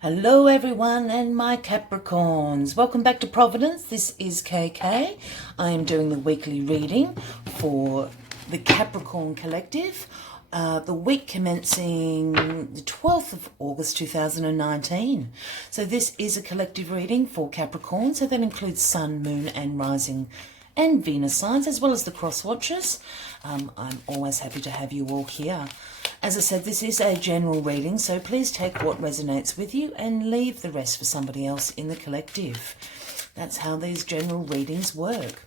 Hello everyone and my Capricorns. Welcome back to Providence. This is KK. I am doing the weekly reading for the Capricorn Collective. The week commencing the 12th of August 2019. So this is a collective reading for Capricorn. So that includes Sun, Moon and Rising and Venus signs, as well as the cross watchers. I'm always happy to have you all here. As I said, this is a general reading, so please take what resonates with you and leave the rest for somebody else in the collective. That's how these general readings work.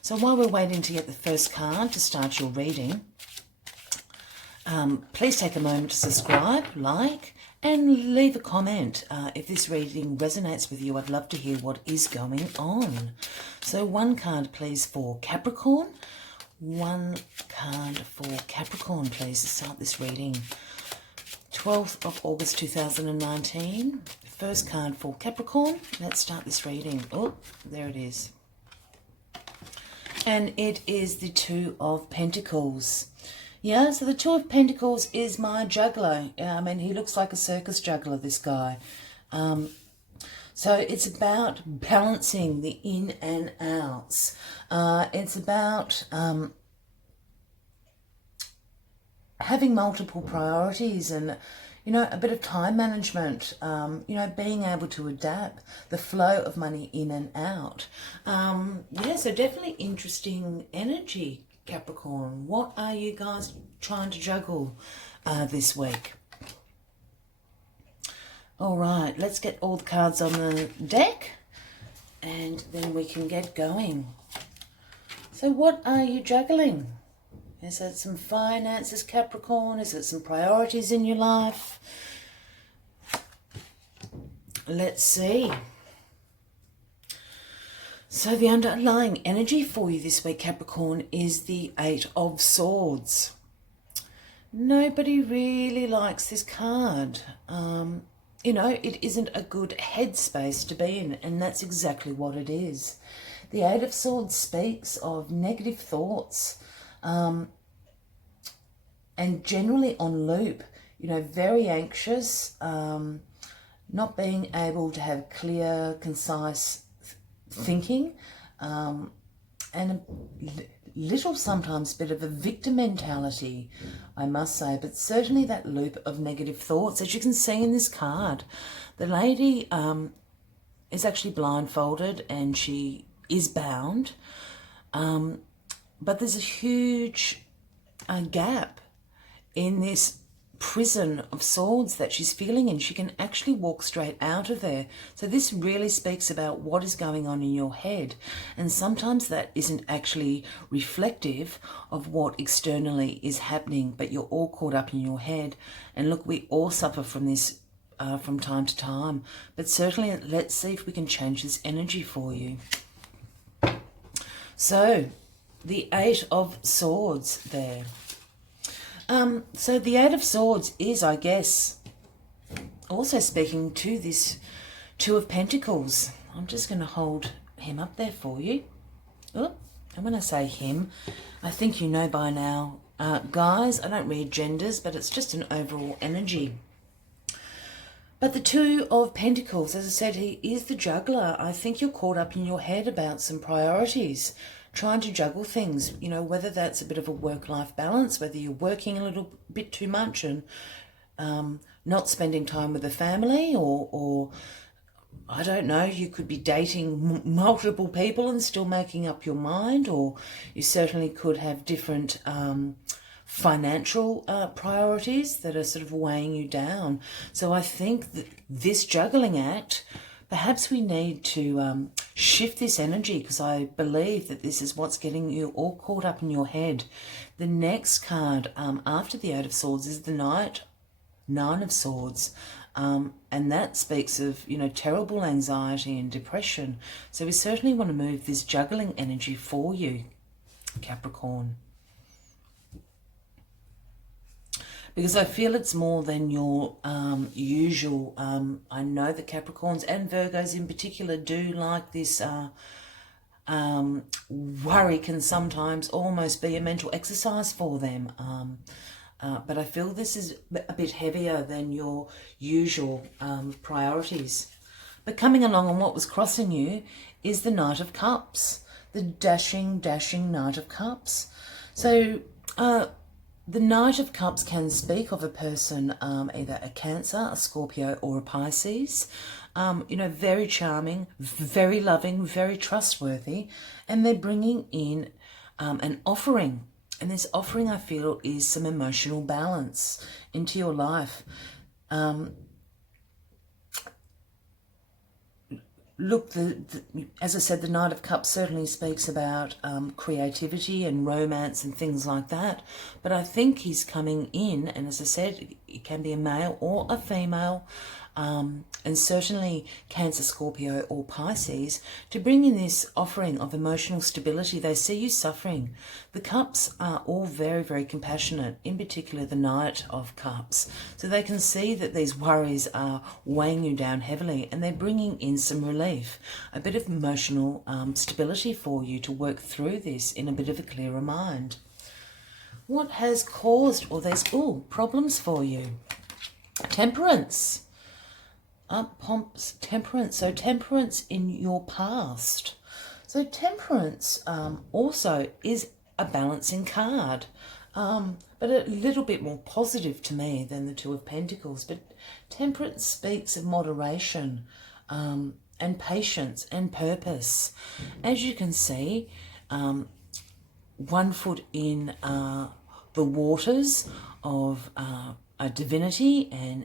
So while we're waiting to get the first card to start your reading, please take a moment to subscribe, like, and leave a comment. If this reading resonates with you, I'd love to hear what is going on. So one card, please, for Capricorn. One card for Capricorn, please, to start this reading. 12th of August 2019. First card for Capricorn. Let's start this reading. Oh, there it is. And it is the Two of Pentacles. Yeah, so the Two of Pentacles is my juggler. I mean, he looks like a circus juggler, this guy. So it's about balancing the in and outs. It's about having multiple priorities and, you know, a bit of time management, you know, being able to adapt the flow of money in and out. Yeah, so definitely interesting energy, Capricorn. What are you guys trying to juggle this week? All right, let's get all the cards on the deck and then we can get going. So what are you juggling? Is it some finances, Capricorn? Is it some priorities in your life? Let's see. So the underlying energy for you this week, Capricorn, is the Eight of Swords. Nobody really likes this card. You know, it isn't a good headspace to be in, and that's exactly what it is. The Eight of Swords speaks of negative thoughts, and generally on loop, you know, very anxious, not being able to have clear, concise thinking, and a little sometimes bit of a victim mentality, I must say, but certainly that loop of negative thoughts. As you can see in this card, the lady is actually blindfolded and she is bound, but there's a huge gap in this prison of swords that she's feeling in. She can actually walk straight out of there. So this really speaks about what is going on in your head, and sometimes that isn't actually reflective of what externally is happening, but you're all caught up in your head. And look, we all suffer from this from time to time, but certainly let's see if we can change this energy for you. So the Eight of Swords there. So the Eight of Swords is, I guess, also speaking to this Two of Pentacles. I'm just going to hold him up there for you. Oh, and when I say him, I think you know by now, guys, I don't read genders, but it's just an overall energy. But the Two of Pentacles, as I said, he is the juggler. I think you're caught up in your head about some priorities, trying to juggle things, you know, whether that's a bit of a work-life balance, whether you're working a little bit too much and not spending time with the family, or I don't know, you could be dating multiple people and still making up your mind, or you certainly could have different financial priorities that are sort of weighing you down. So I think that this juggling act, perhaps we need to shift this energy, because I believe that this is what's getting you all caught up in your head. The next card after the Eight of Swords is the Nine of Swords. And that speaks of, you know, terrible anxiety and depression. So we certainly want to move this juggling energy for you, Capricorn, because I feel it's more than your usual. I know that Capricorns and Virgos in particular do like this. Worry can sometimes almost be a mental exercise for them. but I feel this is a bit heavier than your usual priorities. But coming along on what was crossing you is the Knight of Cups, the dashing, dashing Knight of Cups. So the Knight of Cups can speak of a person, either a Cancer, a Scorpio, or a Pisces. Very charming, very loving, very trustworthy, and they're bringing in an offering. And this offering, I feel, is some emotional balance into your life. Look, as I said, the Knight of Cups certainly speaks about creativity and romance and things like that. But I think he's coming in, and as I said, it can be a male or a female, and certainly Cancer, Scorpio or Pisces, to bring in this offering of emotional stability. They see you suffering. The Cups are all very, very compassionate, in particular the Knight of Cups. So they can see that these worries are weighing you down heavily, and they're bringing in some relief, a bit of emotional stability for you to work through this in a bit of a clearer mind. What has caused all these problems for you? Temperance. Temperance. So temperance in your past. So temperance also is a balancing card, but a little bit more positive to me than the Two of Pentacles. But temperance speaks of moderation and patience and purpose. As you can see, 1 foot in the waters of a divinity and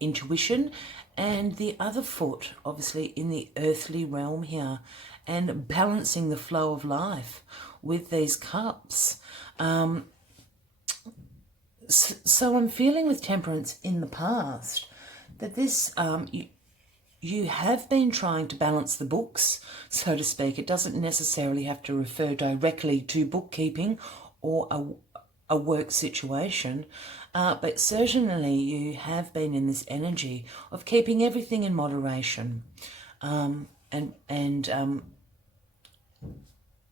intuition, and the other foot obviously in the earthly realm here, and balancing the flow of life with these cups. So I'm feeling with temperance in the past that this you have been trying to balance the books, so to speak. It doesn't necessarily have to refer directly to bookkeeping or a work situation, but certainly you have been in this energy of keeping everything in moderation,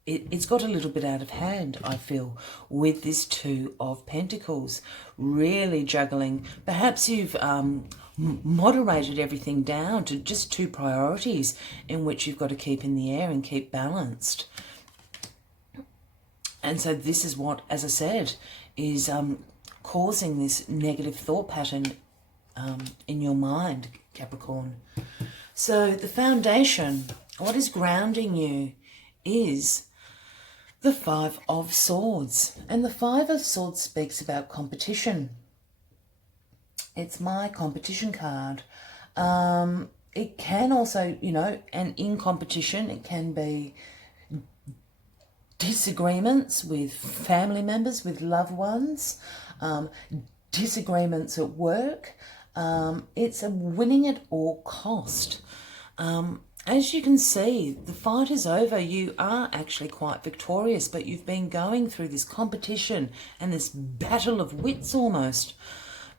it's got a little bit out of hand, I feel, with this Two of Pentacles, really juggling. Perhaps you've moderated everything down to just 2 priorities in which you've got to keep in the air and keep balanced. And so this is what, as I said, is causing this negative thought pattern in your mind, Capricorn. So the foundation, what is grounding you, is the Five of Swords. And the Five of Swords speaks about competition. It's my competition card. It can also, and in competition, it can be disagreements with family members, with loved ones, disagreements at work. It's a winning at all cost. As you can see, the fight is over. You are actually quite victorious, but you've been going through this competition and this battle of wits almost.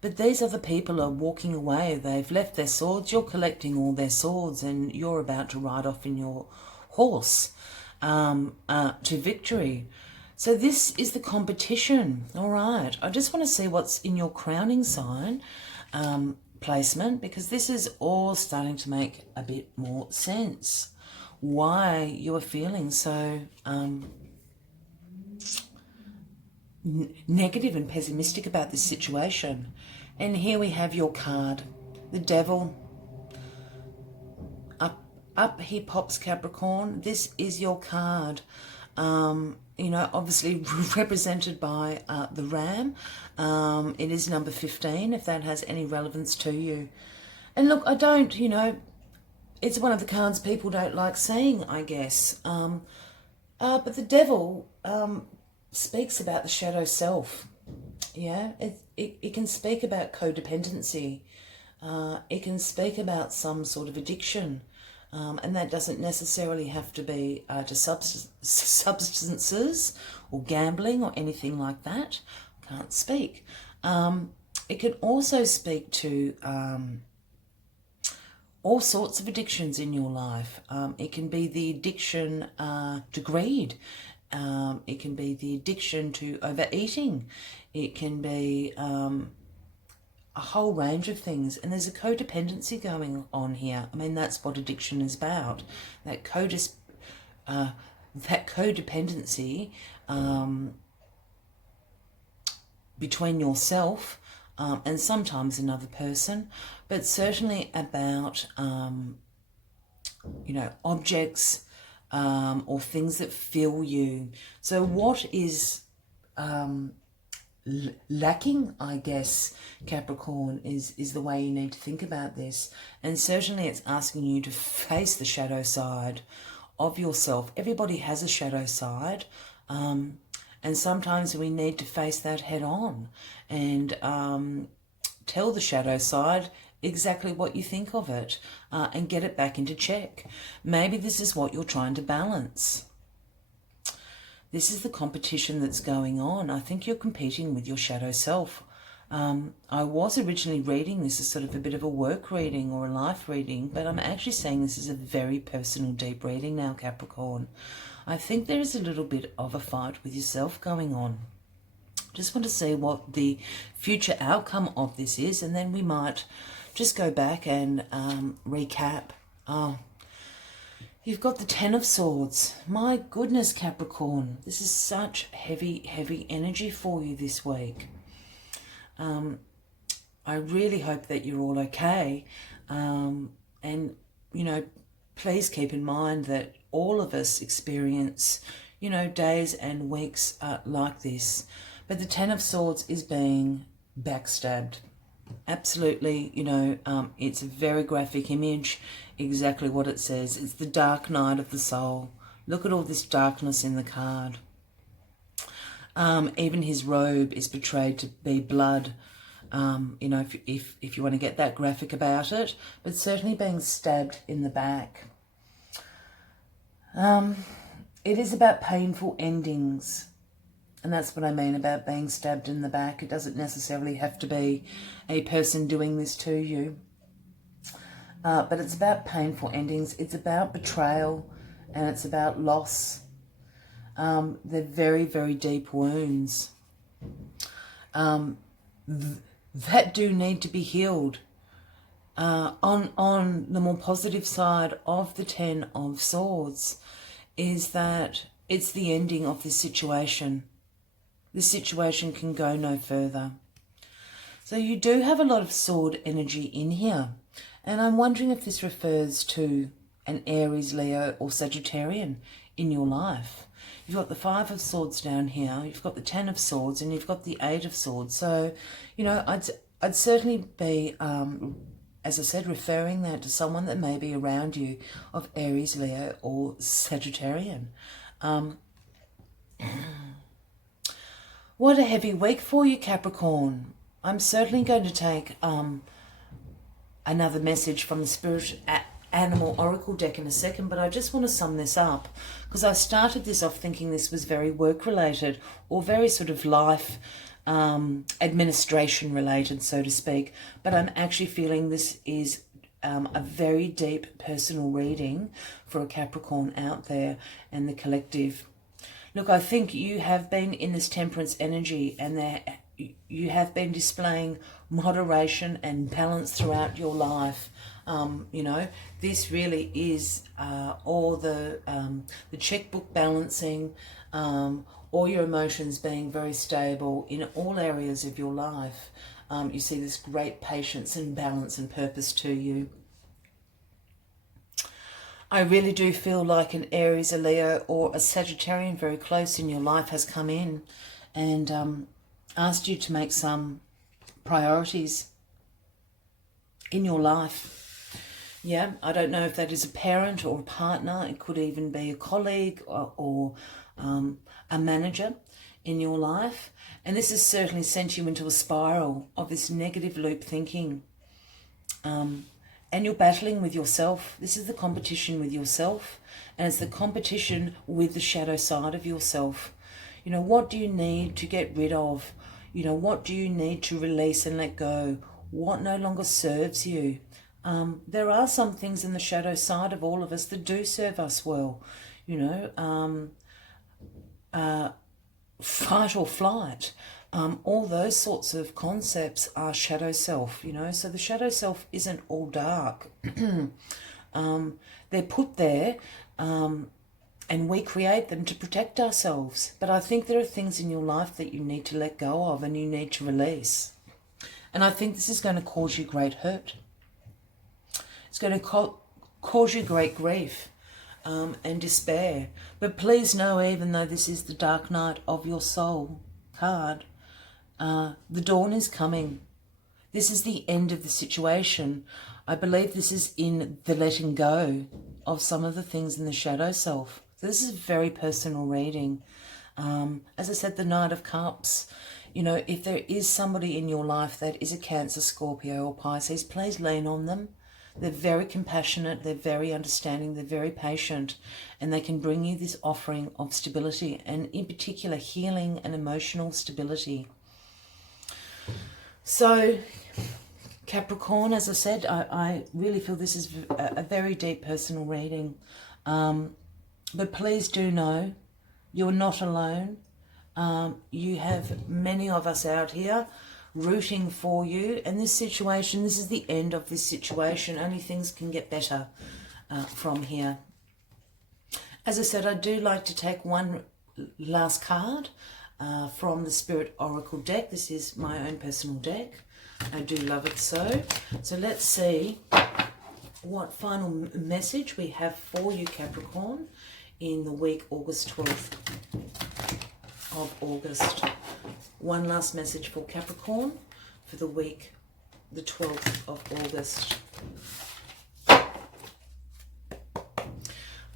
But these other people are walking away. They've left their swords. You're collecting all their swords, and you're about to ride off in your horse to victory. So this is the competition. All right. I just want to see what's in your crowning sign placement, because this is all starting to make a bit more sense. Why you are feeling so negative and pessimistic about this situation. And here we have your card, the Devil. Up he pops, Capricorn. This is your card. Obviously represented by the Ram. It is number 15, if that has any relevance to you. And look, I don't, it's one of the cards people don't like seeing, I guess. But the Devil speaks about the shadow self. Yeah, it can speak about codependency. It can speak about some sort of addiction. And that doesn't necessarily have to be to substances or gambling or anything like that. Can't speak. It can also speak to all sorts of addictions in your life. It can be the addiction to greed. It can be the addiction to overeating. It can be a whole range of things. And there's a codependency going on here. I mean, that's what addiction is about. That codependency between yourself and sometimes another person, but certainly about, objects or things that fill you. So what is lacking, I guess, Capricorn, is the way you need to think about this. And certainly it's asking you to face the shadow side of yourself. Everybody has a shadow side. And sometimes we need to face that head on and tell the shadow side exactly what you think of it and get it back into check. Maybe this is what you're trying to balance. This is the competition that's going on. I think you're competing with your shadow self. I was originally reading this as sort of a bit of a work reading or a life reading, but I'm actually saying this is a very personal, deep reading now, Capricorn. I think there is a little bit of a fight with yourself going on. Just want to see what the future outcome of this is, and then we might just go back and recap. You've got the Ten of Swords. My goodness, Capricorn, this is such heavy, heavy energy for you this week. I really hope that you're all okay. And, please keep in mind that all of us experience, days and weeks like this. But the Ten of Swords is being backstabbed. Absolutely, it's a very graphic image, exactly what it says. It's the dark night of the soul. Look at all this darkness in the card. Even his robe is portrayed to be blood. If you want to get that graphic about it, but certainly being stabbed in the back. It is about painful endings. And that's what I mean about being stabbed in the back. It doesn't necessarily have to be a person doing this to you. But it's about painful endings. It's about betrayal and it's about loss. They're very, very deep wounds that do need to be healed. On the more positive side of the Ten of Swords is that it's the ending of this situation. This situation can go no further. So you do have a lot of sword energy in here. And I'm wondering if this refers to an Aries, Leo or Sagittarian in your life. You've got the Five of Swords down here. You've got the Ten of Swords and you've got the Eight of Swords. So, I'd certainly be, as I said, referring that to someone that may be around you of Aries, Leo or Sagittarian. What a heavy week for you, Capricorn. I'm certainly going to take another message from the Spirit Animal Oracle deck in a second, but I just want to sum this up because I started this off thinking this was very work-related or very sort of life administration related, so to speak, but I'm actually feeling this is a very deep personal reading for a Capricorn out there and the collective. Look, I think you have been in this temperance energy and you have been displaying moderation and balance throughout your life. This really is all the checkbook balancing, all your emotions being very stable in all areas of your life. You see this great patience and balance and purpose to you. I really do feel like an Aries, a Leo or a Sagittarian very close in your life has come in and asked you to make some priorities in your life. Yeah, I don't know if that is a parent or a partner. It could even be a colleague or a manager in your life. And this has certainly sent you into a spiral of this negative loop thinking. And you're battling with yourself. This is the competition with yourself. And it's the competition with the shadow side of yourself. What do you need to get rid of? What do you need to release and let go? What no longer serves you? There are some things in the shadow side of all of us that do serve us well. fight or flight. All those sorts of concepts are shadow self, you know. So the shadow self isn't all dark. They're put there and we create them to protect ourselves. But I think there are things in your life that you need to let go of and you need to release. And I think this is going to cause you great hurt. It's going to cause you great grief and despair. But please know, even though this is the dark night of your soul card, the dawn is coming. This is the end of the situation. I believe this is in the letting go of some of the things in the shadow self. So this is a very personal reading. As I said, the Knight of Cups. You know, if there is somebody in your life that is a Cancer, Scorpio or Pisces, please lean on them. They're very compassionate, they're very understanding, they're very patient, and they can bring you this offering of stability, and in particular healing and emotional stability. So, Capricorn, as I said, I really feel this is a very deep personal reading. But please do know you're not alone. You have many of us out here rooting for you, and this situation, this is the end of this situation. Only things can get better from here. As I said, I do like to take one last card from the Spirit Oracle deck. This is my own personal deck. I do love it so. So let's see what final message we have for you, Capricorn, in the week August 12th of August. One last message for Capricorn for the week, the 12th of August.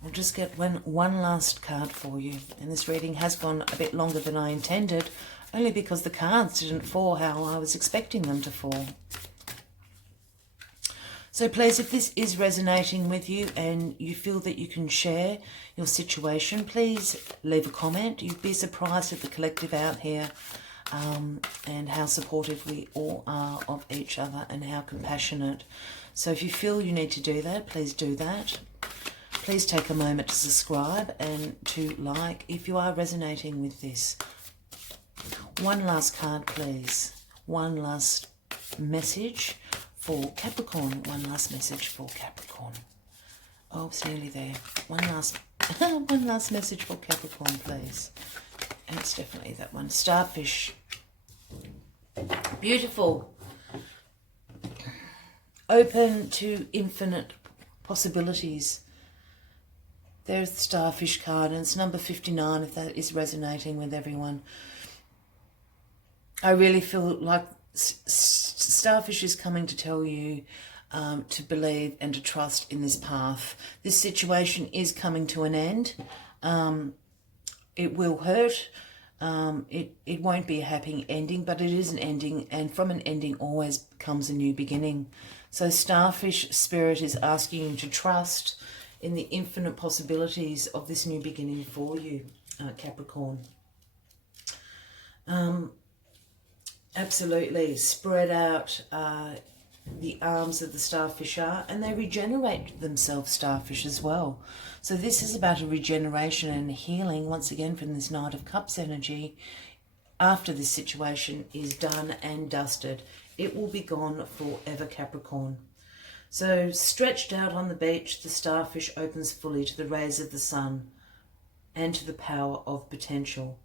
I'll just get one last card for you. And this reading has gone a bit longer than I intended, only because the cards didn't fall how I was expecting them to fall. So please, if this is resonating with you and you feel that you can share your situation, please leave a comment. You'd be surprised at the collective out here and how supportive we all are of each other and how compassionate. So if you feel you need to do that, please do that. Please take a moment to subscribe and to like if you are resonating with this. One last card, please. One last message for Capricorn. One last message for Capricorn. Oh, it's nearly there. One last message for Capricorn, please. And it's definitely that one. Starfish. Beautiful. Open to infinite possibilities. There's the Starfish card, and it's number 59 if that is resonating with everyone. I really feel like Starfish is coming to tell you to believe and to trust in this path. This situation is coming to an end. It will hurt. It won't be a happy ending, but it is an ending, and from an ending always comes a new beginning. So Starfish Spirit is asking you to trust in the infinite possibilities of this new beginning for you, Capricorn. Absolutely. Spread out the arms of the starfish are, and they regenerate themselves, starfish, as well. So this is about a regeneration and healing, once again, from this Knight of Cups energy. After this situation is done and dusted, it will be gone forever, Capricorn. So stretched out on the beach, the starfish opens fully to the rays of the sun and to the power of potential.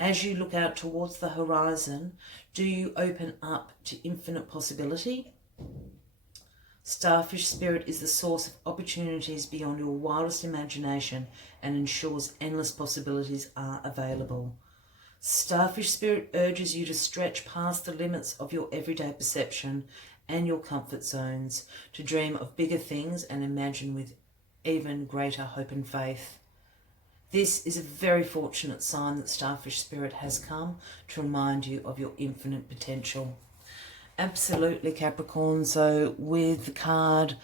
As you look out towards the horizon, do you open up to infinite possibility? Starfish Spirit is the source of opportunities beyond your wildest imagination and ensures endless possibilities are available. Starfish Spirit urges you to stretch past the limits of your everyday perception and your comfort zones, to dream of bigger things and imagine with even greater hope and faith. This is a very fortunate sign that Starfish Spirit has come to remind you of your infinite potential. Absolutely, Capricorn. So with the card,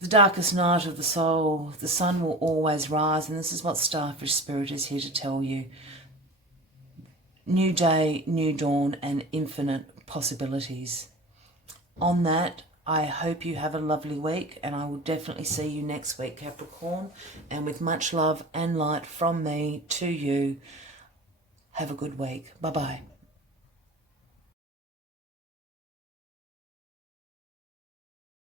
the darkest night of the soul, the sun will always rise, and this is what Starfish Spirit is here to tell you. New day, new dawn, and infinite possibilities. On that, I hope you have a lovely week, and I will definitely see you next week, Capricorn. And with much love and light from me to you, have a good week. Bye-bye.